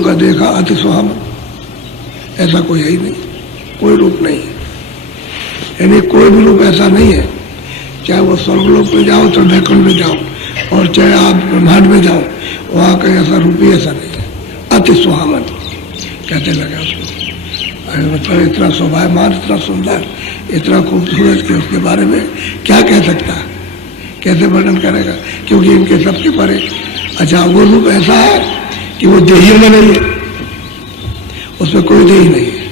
गुरु का देखा अति सुहावन, ऐसा कोई है ही नहीं, कोई रूप नहीं है। यानी कोई भी रूप ऐसा नहीं है, चाहे वो स्वर्गलोक में जाओ, चाहे वैकुंठ में जाओ, और चाहे आप ब्रह्मांड में जाओ, वहाँ का ऐसा रूप ही ऐसा नहीं है। अति सुहावन कहते लगा उसको, मतलब इतना शोभायमान, इतना सुंदर, इतना खूबसूरत कि उसके बारे में क्या कह सकता है, कैसे वर्णन करेगा, क्योंकि इनके सबके परे। अच्छा, वो रूप ऐसा है कि वो देही में नहीं है, उसमें कोई देही नहीं है,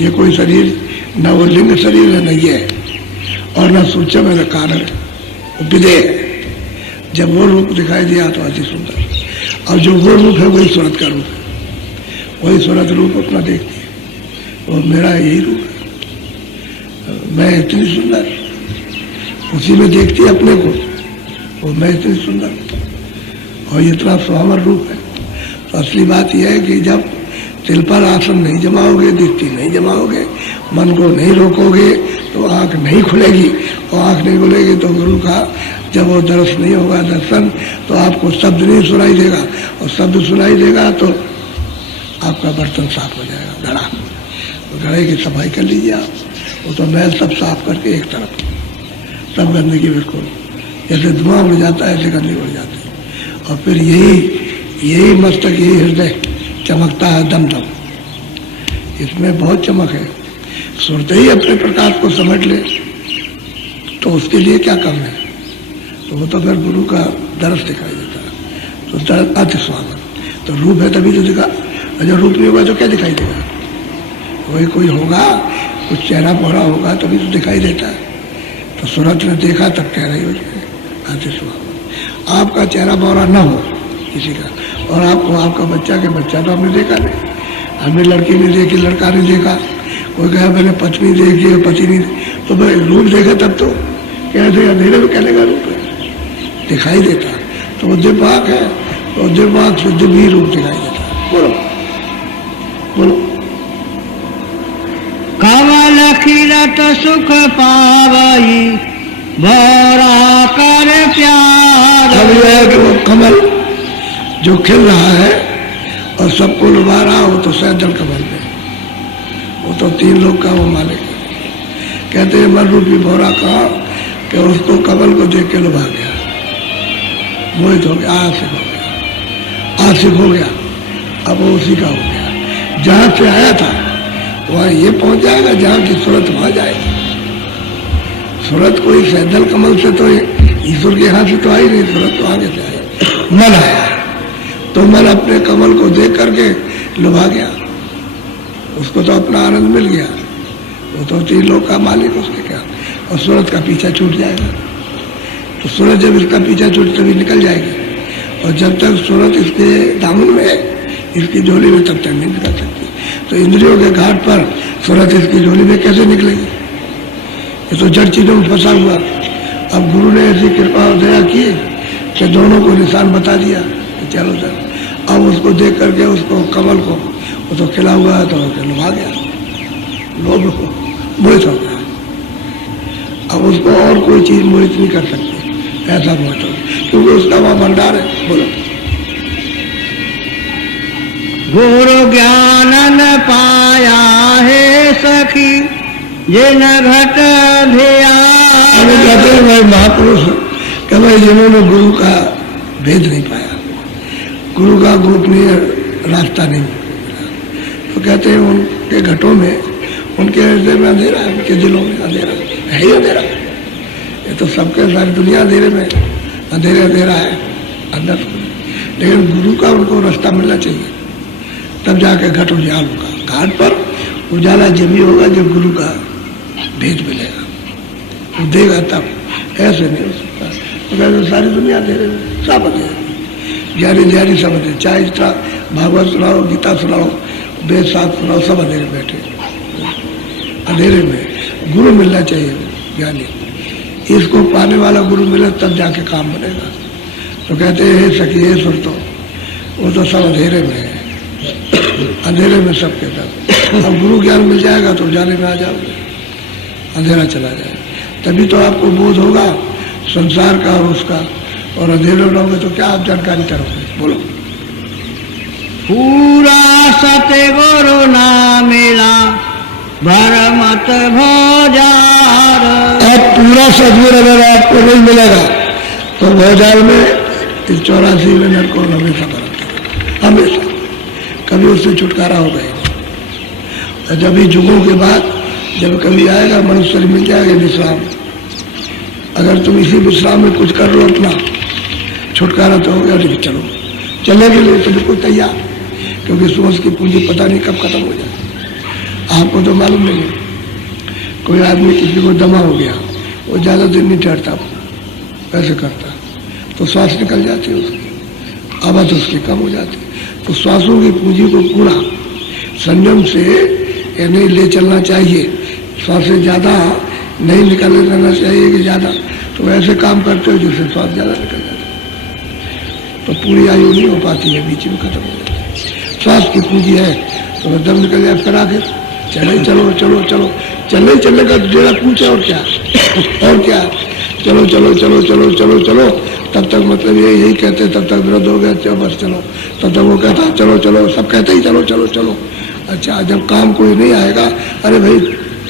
ये कोई शरीर न वो लिंग शरीर है, न ये, और न सूक्ष्म है, न कारण, वो विदेह है। जब वो रूप दिखाई दिया तो अति सुंदर, और जो वो रूप है वही सूरत का रूप है, वही सूरत रूप अपना देखती है, और मेरा यही रूप है, मैं इतनी सुंदर, उसी में देखती है अपने को, और मैं इतनी सुंदर, और इतना सुहावन रूप है। तो असली बात यह है कि जब तिल पर आसन नहीं जमाओगे, दृष्टि नहीं जमाओगे, मन को नहीं रोकोगे, तो आँख नहीं खुलेगी, और आँख नहीं खुलेगी तो गुरु का जब वो दर्शन नहीं होगा, दर्शन, तो आपको शब्द नहीं सुनाई देगा, और शब्द सुनाई देगा तो आपका बर्तन साफ हो जाएगा, घड़ा, तो घड़े की सफाई कर लीजिए आप, वो तो मैल सब साफ करके एक तरफ, सब गंदगी बिल्कुल जैसे धुआं उड़ जाता है ऐसे गंदगी उड़ जाती है, और फिर यही मस्तक, यही हृदय चमकता है दम दम, इसमें बहुत चमक है। सुनते ही अपने प्रकाश को समझ ले तो उसके लिए क्या करना है, तो वो तो फिर गुरु का दर्श दिखाई देता है, तो दर्श अति स्वागत, तो रूप है तभी तो दिखा, और जब रूप नहीं होगा तो क्या दिखाई देगा, वही कोई होगा, कुछ चेहरा पहरा होगा तभी तो दिखाई देता है। तो सूरत ने देखा तब कह रही हो अति स्वागत। आपका चेहरा पहरा न हो किसी का, और आपको आपका बच्चा के बच्चा तो हमने देखा नहीं, हमने लड़की नहीं देखी, लड़का नहीं देखा, कोई कहा मैंने पत्नी देखी है, पति नहीं, तो भाई रूप देखा तब तो कैसे अंधेरे में कहने का रूप है, दिखाई देता, तो वो दिव्याग है, तो दिव्याग से दिव्य रूप दिखाई देता है। बोलो बोलो। कमल खिलत सुख पावई, भौरा कर प्यार। अब यह है कि वो कमल जो खिल रहा है और सबको लुभा रहा हो, तो सैजल कमल में, वो तो तीन लोग का वो मालिक है। कहते हैं मन रूपी भौरा कहा कि उसको कमल को देख के लुभा गया, मोहित हो गया, आशिक हो गया, अब वो उसी का हो गया। जहां से आया था वहां ये पहुंच जाएगा, जहां की सूरत वहां जाएगी। सूरत कोई सैजल कमल से तो ईश्वर के हाथ से तो आई नहीं, सूरत तो आगे से आई, मन आया, तो मन अपने कमल को देख करके लुभा गया, उसको तो अपना आनंद मिल गया, वो तो तीन लोग का मालिक उसके क्या, और सूरत का पीछा छूट जाएगा। तो सूरत जब इसका पीछा छूट तभी निकल जाएगी, और जब तक सूरत इसके दामन में है, इसकी झोली में, तब तक नहीं निकल सकती। तो इंद्रियों के घाट पर सूरत इसकी झोली में कैसे निकलेगी, ये तो जड़ चीजों में फंसा हुआ। अब गुरु ने ऐसी कृपा और दया की कि दोनों को निशान बता दिया, चलो चलो, अब उसको देख करके उसको कमल को, वो तो खिला हुआ है, तो लुभा गया, लोभ मोहित हो गया। अब उसको और कोई चीज मोहित नहीं कर सकती, ऐसा मोहित हो गया, क्योंकि उसका वहां भंडार है। बोलो। गुरु ज्ञान न पाया है सखी, जिन घट ध्यान। कहते हैं भाई महापुरुष कि भाई जिन्होंने गुरु का भेद नहीं पाया, गुरु का गोपनीय रास्ता नहीं मिला, तो कहते हैं उनके घटों में, उनके हृदय में अंधेरा है, उनके दिलों में अंधेरा है ही अंधेरा। ये तो सबके सारी दुनिया अंधेरे में, अंधेरे अंधेरा है अंदर, लेकिन गुरु का उनको रास्ता मिलना चाहिए, तब जाके घट उजाल होगा। घाट पर उजाला जब ही होगा जब गुरु का भेद मिलेगा, वो देगा तब, ऐसे नहीं हो सकता। तो कहते सारी दुनिया अंधेरे में, सब अंधेरे, ज्ञानी सब अंधेरे, चाहे जितना भागवत सुनाओ, गीता सुनाओ, वेद शास्त्र सुनाओ, सब अंधेरे बैठे, अंधेरे में। गुरु मिलना चाहिए ज्ञानी, इसको पाने वाला गुरु मिले तब जाके काम बनेगा। तो कहते हैं सखी हे सुन, तो वो तो सब अंधेरे में है, अंधेरे में सबके सब। अब गुरु ज्ञान मिल जाएगा तो उजाले में आ जाओगे, अंधेरा चला जाएगा, तभी तो आपको बोध होगा संसार का और उसका। और अंधेरे रहोगे तो क्या आप जानकारी करोगे। बोलो। पूरा सतगुरु नाम मिला भरमत भौजार। अब पूरा सतगुरु अगर आपको नहीं मिलेगा तो भौजाल में इस 84 में नरक और हमेशा बरतता, हमेशा, कभी उससे छुटकारा हो गए। और जब इस युगों के बाद जब कभी आएगा मनुष्य मिल जाएगा विश्राम, अगर तुम इसी विश्राम में कुछ कर लो अपना छुटकारा तो हो गया। लेकिन चलो चलने के लिए तो बिल्कुल तैयार, क्योंकि सोच की पूंजी पता नहीं कब खत्म हो जाए। आपको तो मालूम नहीं है, कोई आदमी किसी को दमा हो गया, वो ज़्यादा दिन नहीं ठहरता, ऐसे करता तो श्वास निकल जाती है उसकी, आवाज़ उसकी कम हो जाती। तो श्वासों की पूंजी को पूरा संयम से यानी ले चलना चाहिए। श्वास से ज़्यादा नहीं निकलने देना चाहिए कि ज़्यादा, तो ऐसे काम करते हो जिससे श्वास ज़्यादा निकल जाता है, तो पूरी आयु नहीं हो पाती है, बीच में खत्म हो जाती है। श्वास की पूंजी है तो दम निकल जाए, फिर आगे चले चलो चलो चलो, चलने का डेरा पूछ है और क्या और क्या, चलो चलो चलो चलो चलो चलो, तब तक मतलब यही कहते तब तक विरोध हो गया, चलो बस चलो, तब तक वो कहता चलो चलो, सब कहते ही चलो चलो चलो। अच्छा जब काम कोई नहीं आएगा, अरे भाई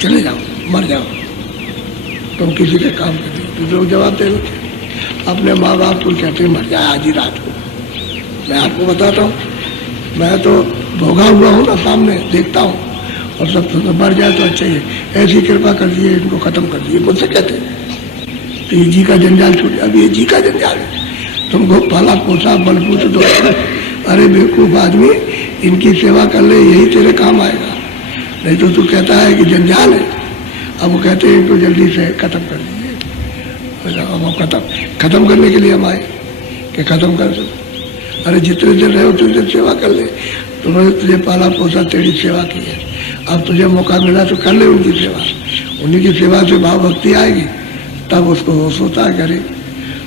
चले जाओ, मर जाओ, तुम किसी के काम के नहीं। तो लोग जवाब दे देते, अपने माँ बाप को कहते मर जाए आज ही रात को। मैं आपको बताता हूँ, मैं तो भोगा हुआ हूँ ना, सामने देखता हूँ, और सब तो मर जाए तो अच्छा ही है, ऐसी कृपा कर दिए, इनको खत्म कर दिए, मुझसे कहते हैं। तो ये जी का जंजाल छूट गया, अभी ये जी का जंजाल है, तुमको पाला पोसा बलबूत दो। अरे बेवकूफ आदमी, इनकी सेवा कर ले, यही तेरे काम आएगा, नहीं तो तू कहता है कि जंजाल है। अब वो कहते हैं इनको जल्दी से खत्म कर दीजिए, अब खत्म करने के लिए हम आए कि खत्म कर दो। अरे जितने दिन रहे उतने दिन सेवा कर ले, तुमने तुझे पाला पोसा, तेरी सेवा की है, अब तुझे मौका मिला तो कर ले उनकी सेवा। उन्हीं की सेवा से भाव भक्ति आएगी, तब उसको होश होता है कि अरे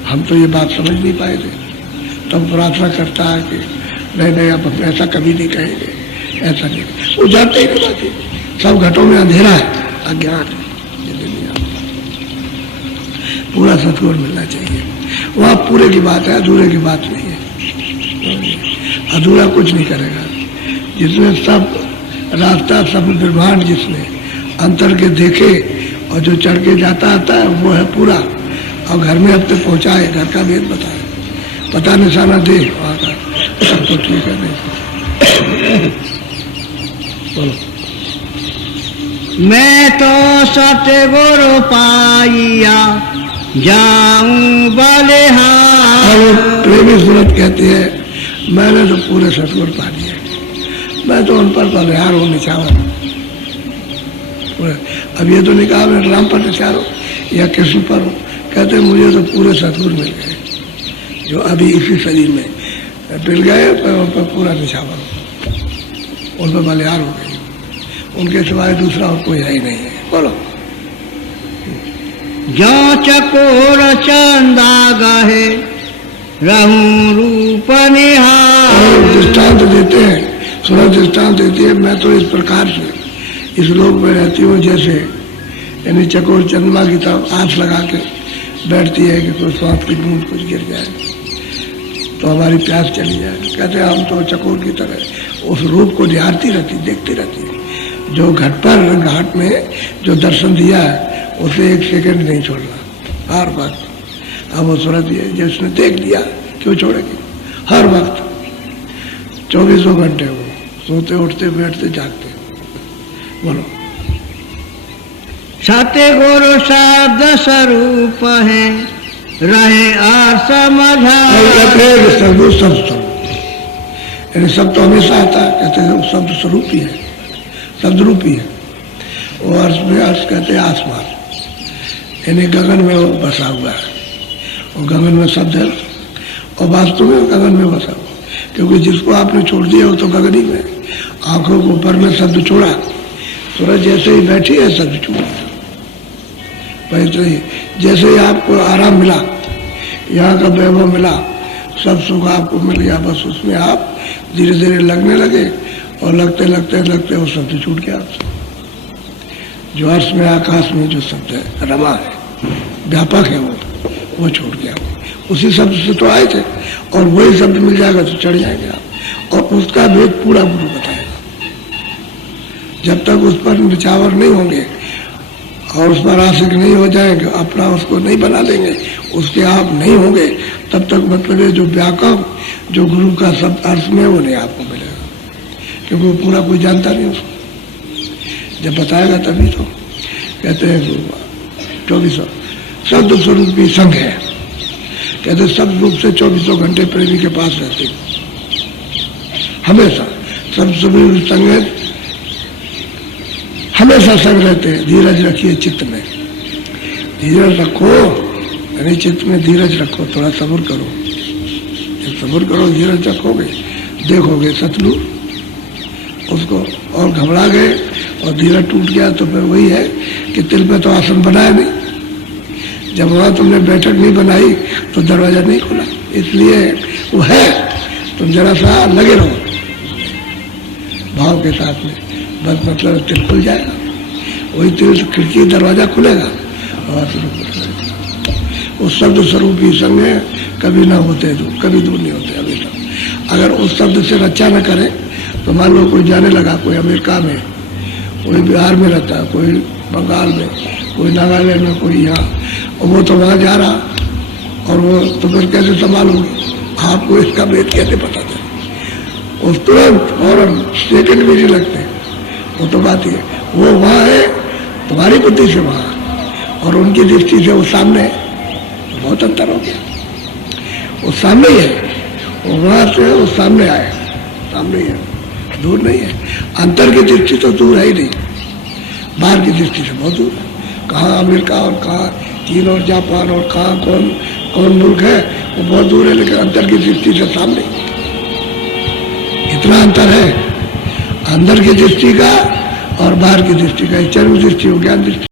हम तो ये बात समझ नहीं पाए थे। तब प्रार्थना करता है कि नहीं नहीं अब ऐसा कभी नहीं कहेंगे, ऐसा नहीं। वो जानते ही नहीं बात, सब घटों में अंधेरा है, अज्ञान है, पूरा सतगुरु मिलना चाहिए। वहाँ पूरे की बात है, अधूरे की बात नहीं है। अधूरा कुछ नहीं करेगा, जिसने सब रास्ता सब ब्रह्मांड जिसने अंतर के देखे और जो चढ़ के जाता आता है वो है पूरा, और घर में अब तक पहुँचाए, घर का भेद बताए, पता निशाना दे वहाँ का, सब तो ठीक है। नहीं बोलो, मैं तो सतगुरु पाइया जाऊं बलिहार। और प्रेमी सूरत कहते हैं मैंने तो पूरे सतगुरु पा लिए, मैं तो उन पर बलिहार हूँ, निछावर। अब ये तो नहीं कहा मैं राम पर निछावर हूँ या कृष्ण पर हूँ, कहते मुझे तो पूरे सतगुरु मिल गए, जो अभी इसी शरीर में मिल गए, पर पूरा निछावर हूँ, उन पर बलिहार हो गई, उनके सिवाय दूसरा और कोई है ही नहीं है। बोलो, जो चकोर चंदा गहे रहूं रूप निहार। दृष्टांत देते हैं, सूरज दृष्टांत देती है, मैं तो इस प्रकार से इस लोक में रहती हूँ जैसे यानी चकोर चंद्रमा की तरफ आँख लगा के बैठती है कि कोई सांप की बूंद कुछ गिर जाए तो हमारी प्यास चली जाए। कहते हैं हम तो चकोर की तरह उस रूप को निहारती रहती, देखती रहती, जो घट पर घाट में जो दर्शन दिया है उसे एक सेकंड नहीं छोड़ना, हर वक्त। अब वो सूरत जिसने देख लिया क्यों छोड़ेगी, हर वक्त 24 घंटे वो सोते उठते बैठते जागते। बोलो, सतगुरु शब्द स्वरूप है रहे और समझा। शब्द यानी शब्द तो हमेशा आता है, कहते हैं शब्द स्वरूप ही है, शब्द रूप ही है। वो अर्थ में अर्थ कहते हैं आसमान, यानी गगन में वो बसा हुआ है, और गगन में शब्द है, और वास्तव में गगन में बसा हुआ, क्योंकि जिसको आपने छोड़ दिया वो तो गगन ही में, आंखों को ऊपर में शब्द छोड़ा, सूरज जैसे ही बैठी है शब्द छूट गया। वैसे ही जैसे ही आपको आराम मिला, यहाँ का वैभव मिला, सब सुख आपको मिल गया, बस उसमें आप धीरे धीरे लगने लगे, और लगते लगते लगते वो शब्द छूट गया आपसे। जो अर्थ में आकाश में जो शब्द है रमा है, व्यापक है, वो छूट गया। उसी शब्द से तो आए थे, और वही शब्द मिल जाएगा तो चढ़ जाएंगे आप, और उसका भेद पूरा गुरु बताएगा। जब तक उस पर निछावर नहीं होंगे और उस पर आशिक नहीं हो जाएंगे, अपना उसको नहीं बना लेंगे, उसके आप नहीं होंगे, तब तक मतलब ये जो व्याकरण जो गुरु का शब्द अर्थ में वो नहीं आपको मिलेगा, क्योंकि वो पूरा कोई जानता नहीं उसको। जब बताएगा तभी तो कहते हैं 24 शब्द स्वरूप की संघ है, कहते शब्द रूप से 24 घंटे प्रेमी के पास रहते हमेशा। शब्द स्वरूप संघ है, हमेशा संग रहते हैं। धीरज रखिए चित्त में, धीरज रखो, यानी चित्त में धीरज रखो, थोड़ा सब्र करो। जब सब्र करो, धीरज रखोगे, देखोगे सतलू उसको, और घबरा गए और धीरज टूट गया तो फिर वही है कि तिल पे तो आसन बनाया नहीं। जब वहां तुमने बैठक नहीं बनाई तो दरवाजा नहीं खुला, इसलिए वो है, तुम जरा सा लगे रहो भाव के साथ में, बस मतलब तिल खुल जाएगा। वही तिल खिड़की दरवाजा खुलेगा और उस शब्द स्वरूप ही संग है, कभी ना होते दूर, कभी दूर नहीं होते अभी तक। अगर उस शब्द से रक्षा न करें तो मान लो कोई जाने लगा, कोई अमेरिका में, कोई बिहार में रहता है, कोई बंगाल में, कोई नागालैंड में, कोई यहाँ, और वो तो वहाँ जा रहा, और वो तो फिर कैसे संभालोगे? आपको इसका भेद कैसे पता चले? उस तुरंत और सेकंड भी नहीं लगते, वो तो बात ही है। वो वहाँ है तुम्हारी बुद्धि से वहाँ, और उनकी दृष्टि से वो सामने है, तो बहुत अंतर हो गया। वो सामने ही है, वो वहाँ से वो सामने आए, सामने ही है, दूर नहीं है। अंतर की दृष्टि तो दूर है ही नहीं, बाहर की दृष्टि से बहुत दूर है। कहाँ अमेरिका और कहाँ चीन और जापान और कहाँ कौन कौन मुल्क है, वो बहुत दूर है, लेकिन अंतर की दृष्टि से सामने। इतना अंतर है अंदर की दृष्टि का और बाहर की दृष्टि का, चरम दृष्टि हो, ज्ञान दृष्टि।